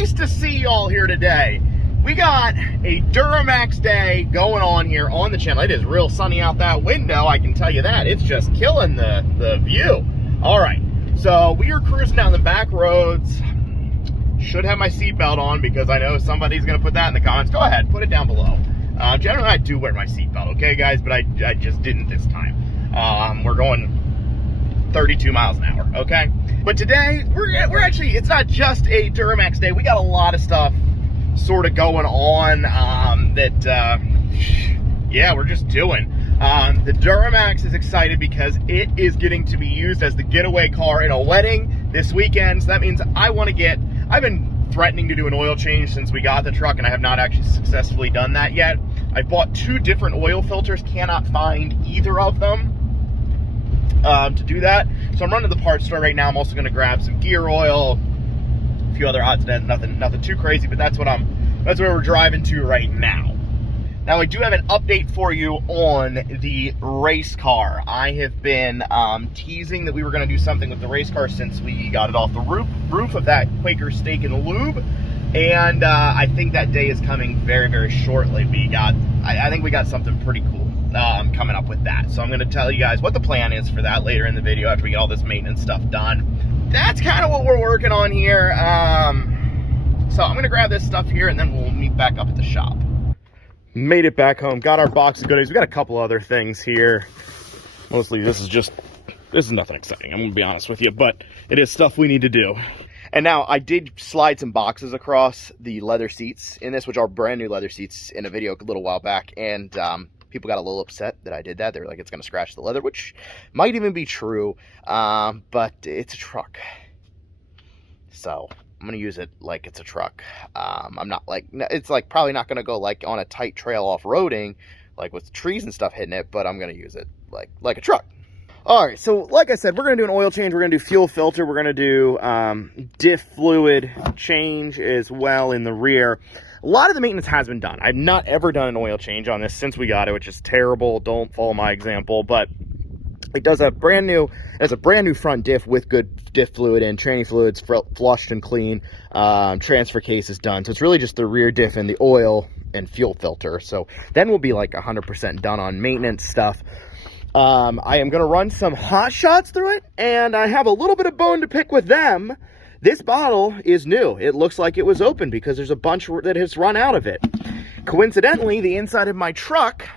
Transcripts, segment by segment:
nice to see y'all here today. We got a Duramax day going on here on the channel. It is real sunny out that window, I can tell you that. It's just killing the view. All right, so we are cruising down the back roads. Should have my seatbelt on because I know somebody's gonna put that in the comments. Go ahead, put it down below. Generally, I do wear my seatbelt, okay, guys? But I just didn't this time. We're going 32 miles an hour, okay? But today, we're actually, it's not just a Duramax day. We got a lot of stuff sort of going on yeah, we're just doing. The Duramax is excited because it is getting to be used as the getaway car in a wedding this weekend. So that means I've been threatening to do an oil change since we got the truck, and I have not actually successfully done that yet. I bought 2 different oil filters, cannot find either of them to do that. So I'm running to the parts store right now. I'm also gonna grab some gear oil, a few other odds and ends, nothing too crazy, but that's where we're driving to right now. Now I do have an update for you on the race car. I have been teasing that we were gonna do something with the race car since we got it off the roof of that Quaker Steak and Lube. And I think that day is coming very, very shortly. I think we got something pretty cool coming up with that. So I'm going to tell you guys what the plan is for that later in the video after we get all this maintenance stuff done. That's kind of what we're working on here. So I'm going to grab this stuff here and then we'll meet back up at the shop. Made it back home. Got our box of goodies. We got a couple other things here. Mostly this is nothing exciting, I'm going to be honest with you, but it is stuff we need to do. And now I did slide some boxes across the leather seats in this, which are brand new leather seats, in a video a little while back. And people got a little upset that I did that. They were like, it's going to scratch the leather, which might even be true. But it's a truck. So I'm going to use it like it's a truck. I'm not like, it's like probably not going to go like on a tight trail off-roading, like with trees and stuff hitting it, but I'm going to use it like a truck. All right, so like I said, we're going to do an oil change. We're going to do fuel filter. We're going to do diff fluid change as well in the rear. A lot of the maintenance has been done. I've not ever done an oil change on this since we got it, which is terrible. Don't follow my example, but it does a brand new front diff with good diff fluid and tranny fluids flushed and clean. Transfer case is done. So it's really just the rear diff and the oil and fuel filter. So then we'll be like 100% done on maintenance stuff. I am going to run some hot shots through it, and I have a little bit of bone to pick with them. This bottle is new. It looks like it was open because there's a bunch that has run out of it. Coincidentally, the inside of my truck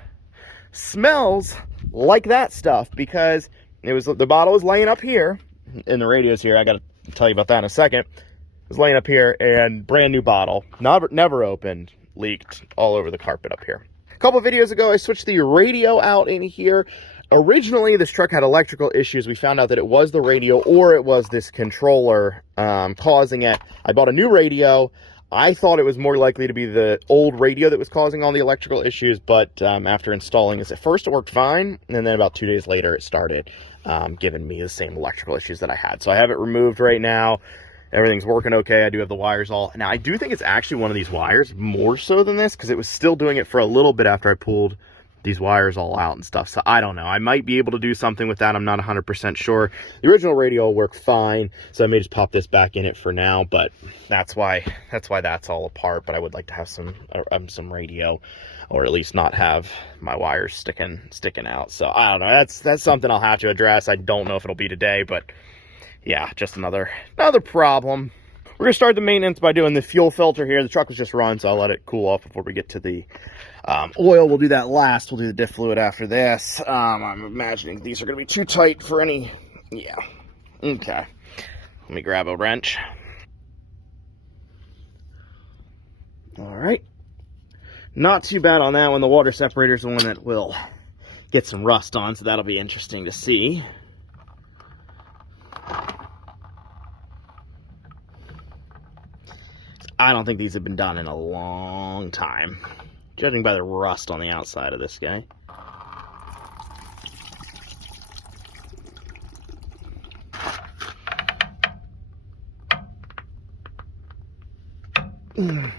smells like that stuff because the bottle was laying up here, and the radio's here. I got to tell you about that in a second. It was laying up here, and brand new bottle, never opened, leaked all over the carpet up here. A couple videos ago, I switched the radio out in here. Originally, this truck had electrical issues. We found out that it was the radio or it was this controller causing it. I bought a new radio. I thought it was more likely to be the old radio that was causing all the electrical issues, but after installing this, at first it worked fine, and then about 2 days later, it started giving me the same electrical issues that I had. So I have it removed right now. Everything's working okay. I do have the wires all. Now, I do think it's actually one of these wires, more so than this, because it was still doing it for a little bit after I pulled these wires all out and stuff. So I don't know. I might be able to do something with that. I'm not 100% sure. The original radio will work fine, so I may just pop this back in it for now, but that's why that's all apart. But I would like to have some radio, or at least not have my wires sticking out. So I don't know. That's something I'll have to address. I don't know if it'll be today, but yeah, just another problem. We're gonna start the maintenance by doing the fuel filter here. The truck was just run, so I'll let it cool off before we get to the oil. We'll do that last. We'll do the diff fluid after this. I'm imagining these are gonna be too tight for any, yeah. Okay, let me grab a wrench. All right, not too bad on that one. The water separator is the one that will get some rust on, so that'll be interesting to see. I don't think these have been done in a long time, judging by the rust on the outside of this guy. Oh,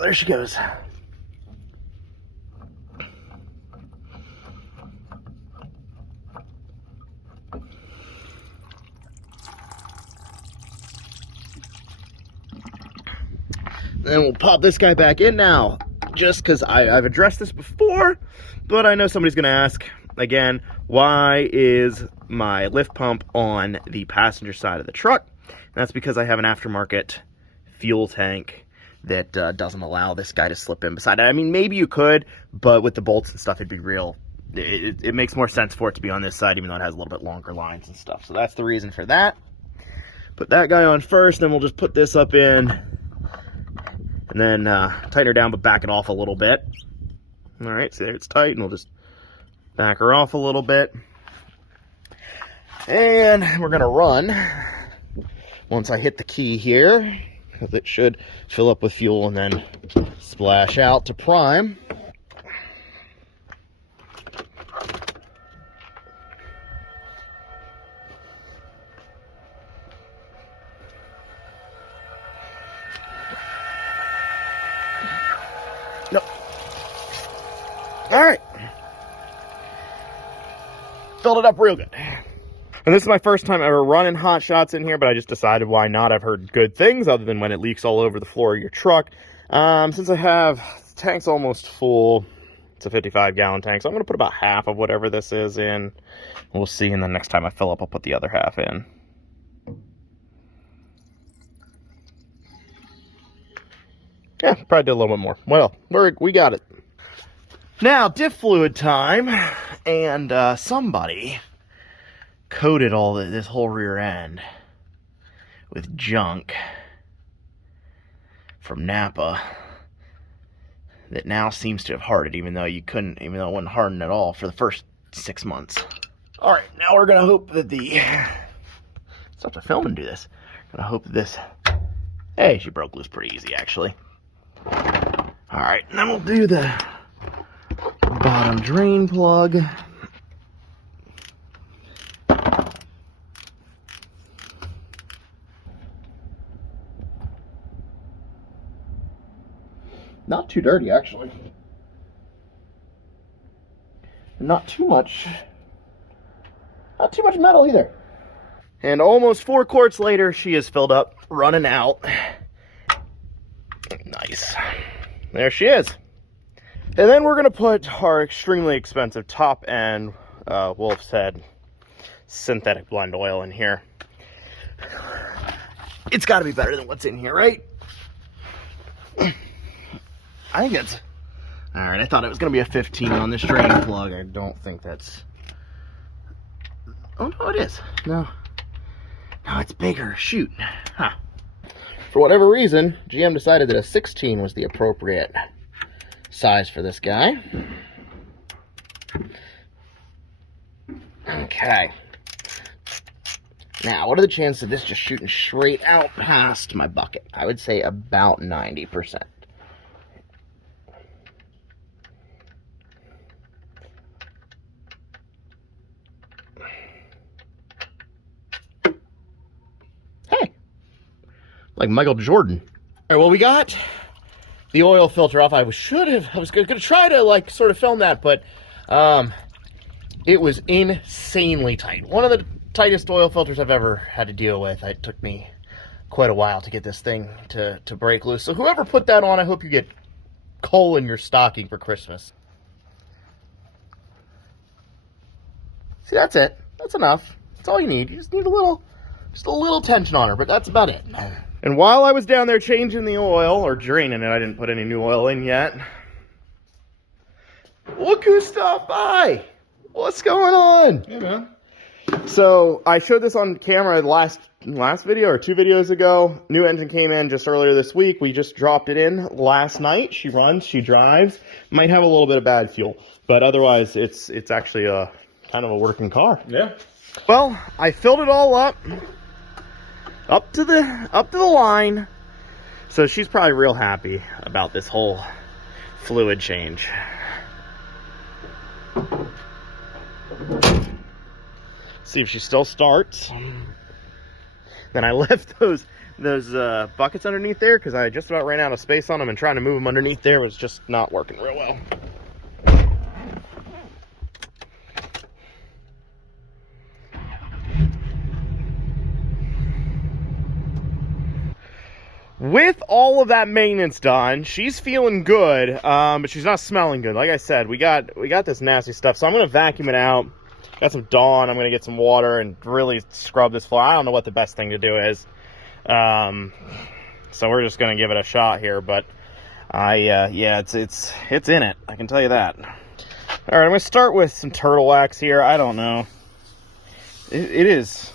there she goes. And we'll pop this guy back in now, just because I've addressed this before, but I know somebody's going to ask, again, why is my lift pump on the passenger side of the truck? And that's because I have an aftermarket fuel tank that doesn't allow this guy to slip in beside it. I mean, maybe you could, but with the bolts and stuff, it'd be real. It makes more sense for it to be on this side, even though it has a little bit longer lines and stuff. So that's the reason for that. Put that guy on first, then we'll just put this up in, and then tighten her down, but back it off a little bit. All right, so there it's tight, and we'll just back her off a little bit. And we're gonna run once I hit the key here, because it should fill up with fuel and then splash out to prime. Nope. All right. Filled it up real good. And this is my first time ever running hot shots in here, but I just decided why not. I've heard good things other than when it leaks all over the floor of your truck. Since I have the tank's almost full, it's a 55-gallon tank, so I'm going to put about half of whatever this is in. We'll see, and then next time I fill up, I'll put the other half in. Yeah, probably did a little bit more. Well, we got it. Now, diff fluid time, and somebody coated this whole rear end with junk from Napa that now seems to have hardened, even though it wasn't hardened at all for the first 6 months. All right, now we're gonna hope that let's have to film and do this. Gonna hope that this, hey, she broke loose pretty easy actually. All right, and then we'll do the bottom drain plug. Not too dirty, actually. Not too much metal either. And almost 4 quarts later, she is filled up, running out. Nice. There she is. And then we're gonna put our extremely expensive top end Wolf's Head synthetic blend oil in here. It's gotta be better than what's in here, right? I think it's, all right, I thought it was going to be a 15 on this drain plug. I don't think that's, oh no, it is. No, it's bigger, shoot. Huh. For whatever reason, GM decided that a 16 was the appropriate size for this guy. Okay. Now, what are the chances of this just shooting straight out past my bucket? I would say about 90%. Like Michael Jordan. All right, well, we got the oil filter off. I was going to try to like sort of film that, but it was insanely tight. One of the tightest oil filters I've ever had to deal with. It took me quite a while to get this thing to break loose. So whoever put that on, I hope you get coal in your stocking for Christmas. See, that's it. That's enough. That's all you need. You just need just a little tension on her, but that's about it. And while I was down there changing the oil, or draining it, I didn't put any new oil in yet. Look who stopped by! What's going on? Hey, man. So, I showed this on camera last video, or 2 videos ago. New engine came in just earlier this week. We just dropped it in last night. She runs, she drives. Might have a little bit of bad fuel, but otherwise, it's actually a kind of a working car. Yeah. Well, I filled it all up to the line, so she's probably real happy about this whole fluid change. See if she still starts. Then I left those buckets underneath there because I just about ran out of space on them, and trying to move them underneath there was just not working real well. with all of that maintenance done, she's feeling good, but she's not smelling good. Like I said, we got this nasty stuff, so I'm going to vacuum it out. Got some Dawn. I'm going to get some water and really scrub this floor. I don't know what the best thing to do is. So we're just going to give it a shot here, but yeah, it's in it. I can tell you that. All right, I'm going to start with some turtle wax here. I don't know. It is.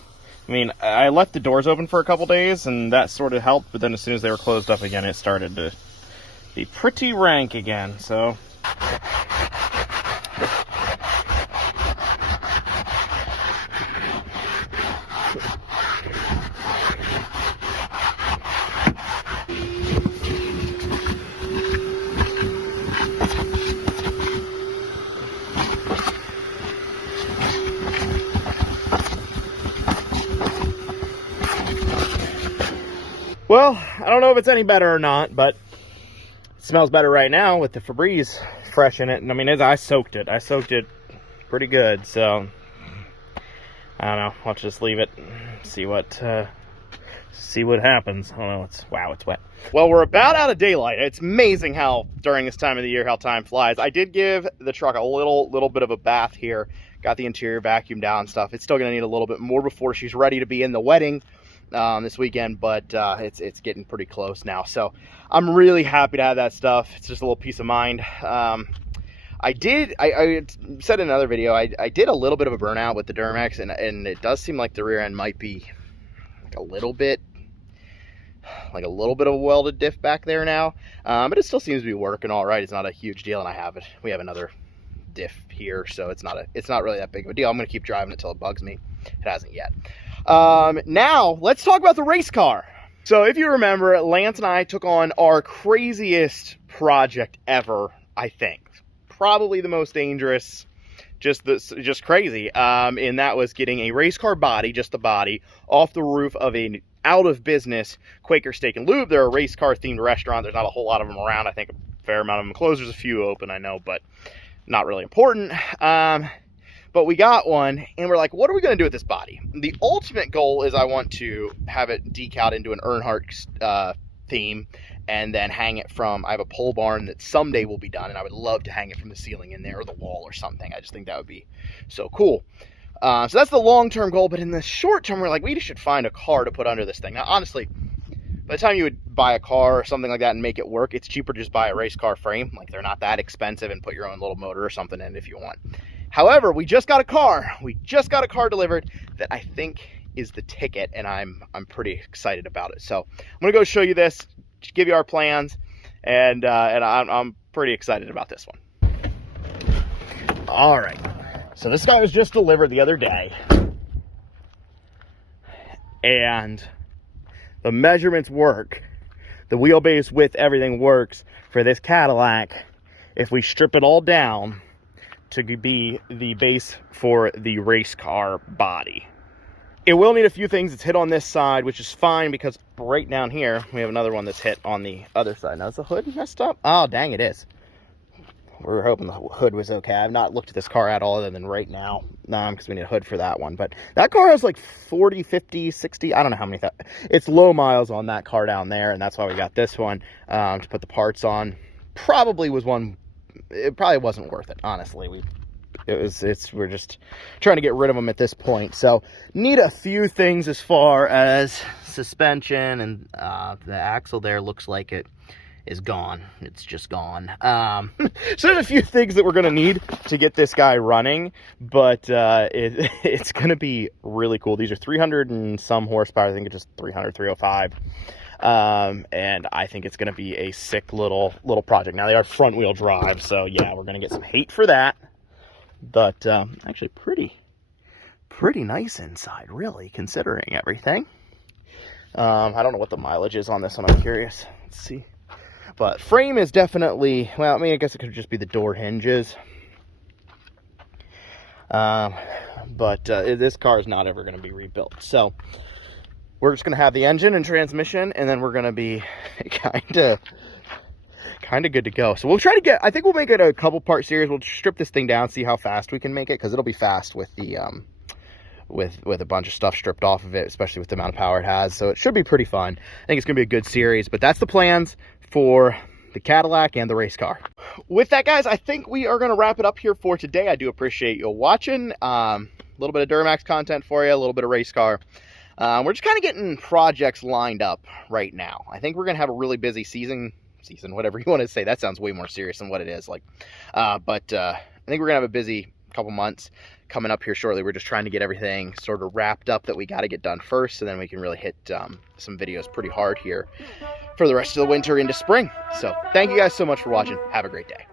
I mean, I left the doors open for a couple days, and that sort of helped, but then as soon as they were closed up again, it started to be pretty rank again, so. Well, I don't know if it's any better or not, but it smells better right now with the Febreze fresh in it. And I mean, I soaked it. I soaked it pretty good, so I don't know. Let's just leave it, see what happens. I don't know. Wow, it's wet. Well, we're about out of daylight. It's amazing how during this time of the year how time flies. I did give the truck a little bit of a bath here. Got the interior vacuumed down and stuff. It's still going to need a little bit more before she's ready to be in the wedding this weekend, but it's getting pretty close now, so I'm really happy to have that stuff. It's just a little peace of mind. I said in another video, I did a little bit of a burnout with the Duramax, and it does seem like the rear end might be like a little bit of a welded diff back there now, but it still seems to be working all right. It's not a huge deal, and we have another diff here, so it's not really that big of a deal. I'm going to keep driving it till it bugs me. It hasn't yet. Now let's talk about the race car. So if you remember, Lance and I took on our craziest project ever, I think. Probably the most dangerous, just crazy. And that was getting a race car body, just the body, off the roof of an out of business Quaker Steak and Lube. They're a race car themed restaurant. There's not a whole lot of them around. I think a fair amount of them closed. There's a few open, I know, but not really important. But we got one, and we're like, what are we going to do with this body? The ultimate goal is I want to have it decaled into an Earnhardt theme, and then hang it from, I have a pole barn that someday will be done, and I would love to hang it from the ceiling in there or the wall or something. I just think that would be so cool. So that's the long-term goal, but in the short term, we're like, we should find a car to put under this thing. Now, honestly, by the time you would buy a car or something like that and make it work, it's cheaper to just buy a race car frame. Like, they're not that expensive, and put your own little motor or something in if you want. However, we just got a car. We just got a car delivered that I think is the ticket, and I'm pretty excited about it. So I'm gonna go show you this, give you our plans, and I'm pretty excited about this one. All right. So this guy was just delivered the other day, and the measurements work. The wheelbase width, everything works for this Cadillac if we strip it all down to be the base for the race car body. It will need a few things. It's hit on this side, which is fine because right down here we have another one that's hit on the other side. Now, is the hood messed up? Oh, dang, it is. We were hoping the hood was okay. I've not looked at this car at all other than right now, because we need a hood for that one. But that car has like 40, 50, 60, I don't know how many. It's low miles on that car down there, and that's why we got this one to put the parts on. It probably wasn't worth it, honestly. We're just trying to get rid of them at this point. So need a few things as far as suspension, and the axle there looks like it is gone. It's just gone. So there's a few things that we're gonna need to get this guy running, but it's gonna be really cool. These are 300 and some horsepower. I think it's just 300, 305. And I think it's going to be a sick little project. Now, they are front wheel drive, so yeah, we're going to get some hate for that, but actually pretty nice inside, really, considering everything. I don't know what the mileage is on this one. I'm curious. Let's see. But frame is definitely, well, I mean, I guess it could just be the door hinges. But this car is not ever going to be rebuilt. So we're just going to have the engine and transmission, and then we're going to be kind of good to go. So we'll try to get, I think we'll make it a couple part series. We'll strip this thing down, see how fast we can make it, because it'll be fast with the with a bunch of stuff stripped off of it, especially with the amount of power it has. So it should be pretty fun. I think it's gonna be a good series, but that's the plans for the Cadillac and the race car. With that, guys, I think we are gonna wrap it up here for today. I do appreciate you watching. A little bit of Duramax content for you, a little bit of race car. We're just kind of getting projects lined up right now. I think we're gonna have a really busy season, whatever you want to say. That sounds way more serious than what it is. I think we're gonna have a busy couple months coming up here shortly. We're just trying to get everything sort of wrapped up that we got to get done first, and then we can really hit some videos pretty hard here for the rest of the winter into spring. So thank you guys so much for watching. Have a great day.